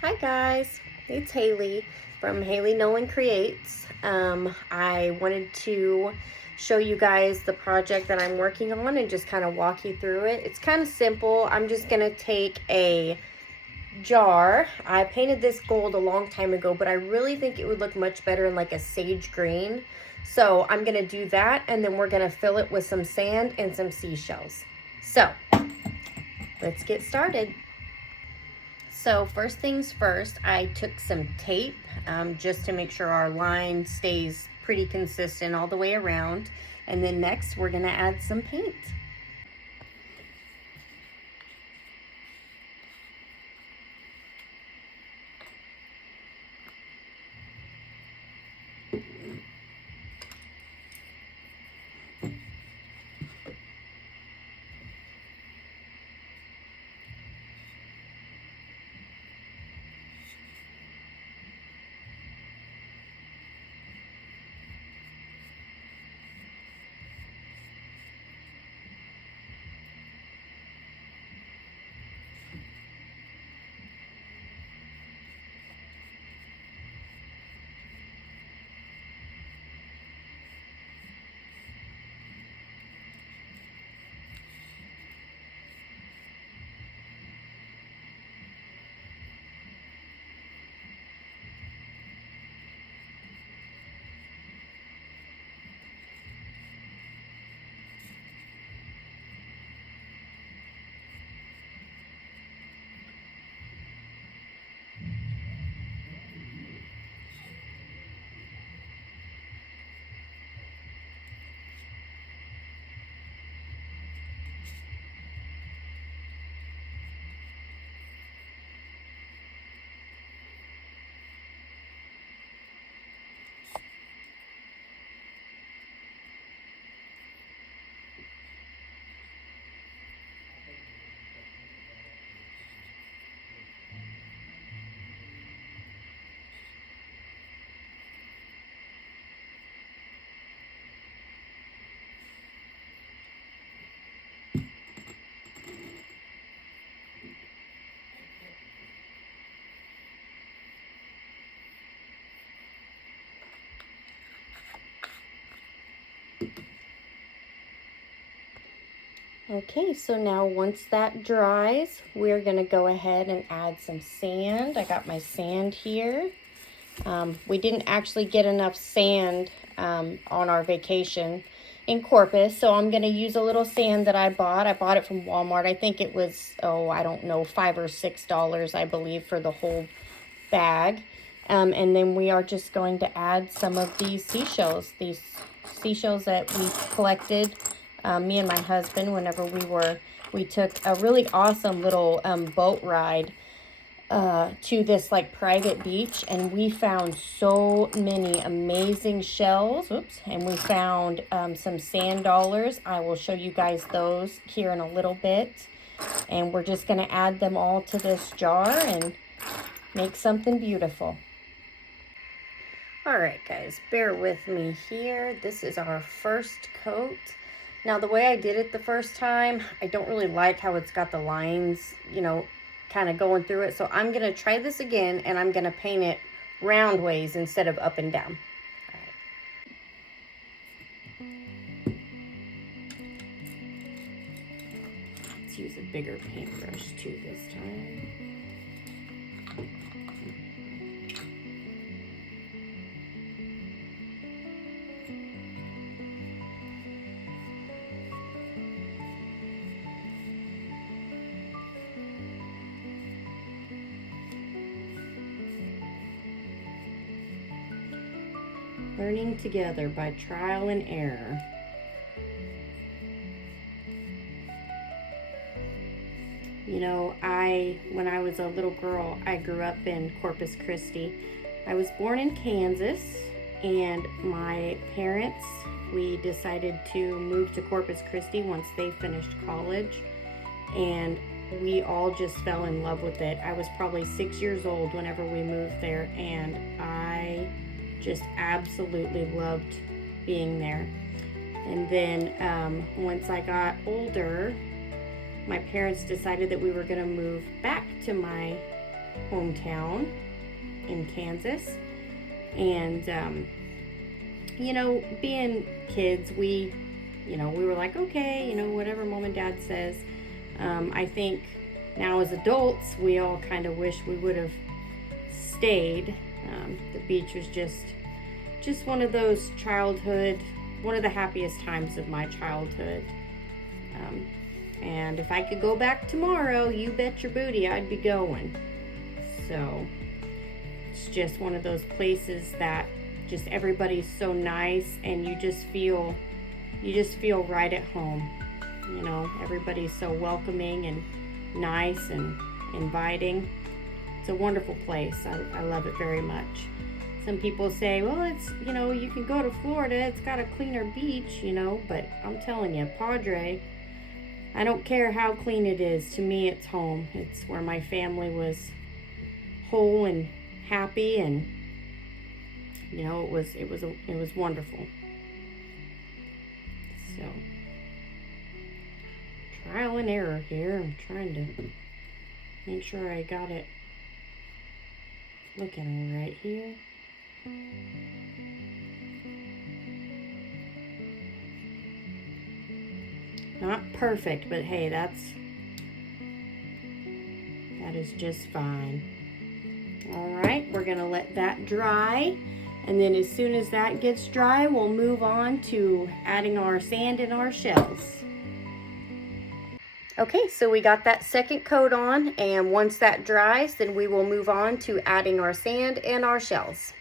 Hi guys, it's Haley from Haley Nolan Creates. I wanted to show you guys the project that I'm working on and just kind of walk you through it. It's kind of simple. I'm just going to take a jar. I painted this gold a long time ago, but I really think it would look much better in like a sage green. So I'm going to do that, and then we're going to fill it with some sand and some seashells. So let's get started. So first things first, I took some tape just to make sure our line stays pretty consistent all the way around. And then next we're gonna add some paint. Okay, so now once that dries, we're gonna go ahead and add some sand. I got my sand here. We didn't actually get enough sand on our vacation in Corpus, so I'm going to use a little sand that I bought. I bought it from Walmart. I think it was, I don't know, $5 or $6, I believe, for the whole bag. And then we are just going to add some of these seashells that we collected, me and my husband, whenever we took a really awesome little boat ride to this like private beach, and we found so many amazing shells. Oops. And we found some sand dollars. I will show you guys those here in a little bit, and we're just going to add them all to this jar and make something beautiful. All right guys, bear with me here. This is our first coat. Now the way I did it the first time, I don't really like how it's got the lines, kind of going through it. So I'm going to try this again, and I'm going to paint it round ways instead of up and down. All right. Let's use a bigger paintbrush too this time. Learning together by trial and error. When I was a little girl, I grew up in Corpus Christi. I was born in Kansas, and my parents, we decided to move to Corpus Christi once they finished college, and we all just fell in love with it. I was probably 6 years old whenever we moved there, and I just absolutely loved being there. And then once I got older, my parents decided that we were going to move back to my hometown in Kansas. And, you know, being kids, we were like, okay, you know, whatever mom and dad says. I think now as adults, we all kind of wish we would have stayed. The beach was just one of those one of the happiest times of my childhood. And if I could go back tomorrow, you bet your booty I'd be going. So it's just one of those places that just everybody's so nice, and you just feel right at home. You know, everybody's so welcoming and nice and inviting. It's a wonderful place. I love it very much. Some people say, well, it's, you know, you can go to Florida, it's got a cleaner beach, you know, but I'm telling you, Padre, I don't care how clean it is. To me, it's home. It's where my family was whole and happy, and you know, it was wonderful. So, trial and error here. I'm trying to make sure I got it looking all right here. Not perfect, but hey, that is just fine. All right, we're gonna let that dry, and then as soon as that gets dry, we'll move on to adding our sand and our shells. Okay, so we got that second coat on, and once that dries, then we will move on to adding our sand and our shells.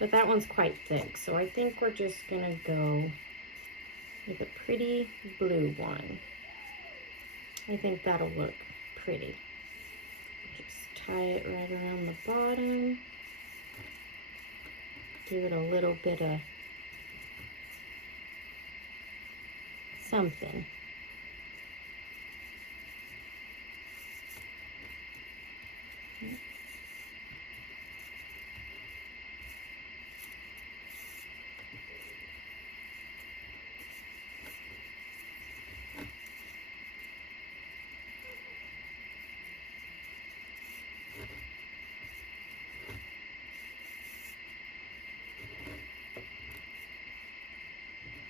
But that one's quite thick, so I think we're just gonna go with a pretty blue one. I think that'll look pretty. Just tie it right around the bottom. Give it a little bit of something.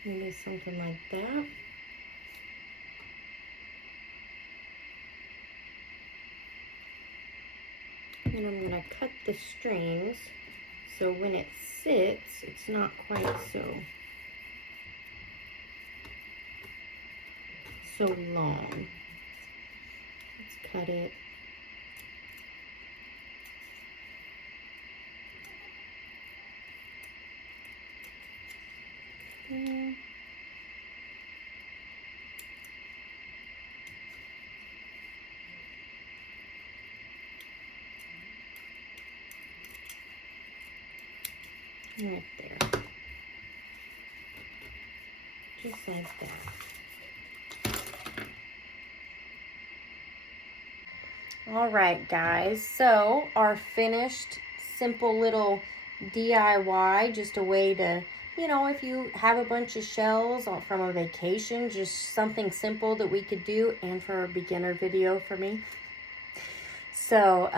Maybe something like that. And I'm going to cut the strings so when it sits, it's not quite so long. Let's cut it. Yeah. Right there. Just like that. All right, guys, so our finished simple little DIY, just a way to, you know, if you have a bunch of shells from a vacation, just something simple that we could do, and for a beginner video for me. So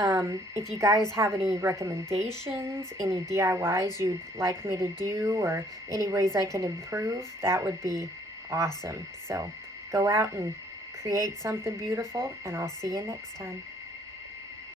if you guys have any recommendations, any DIYs you'd like me to do, or any ways I can improve, that would be awesome. So go out and create something beautiful, and I'll see you next time.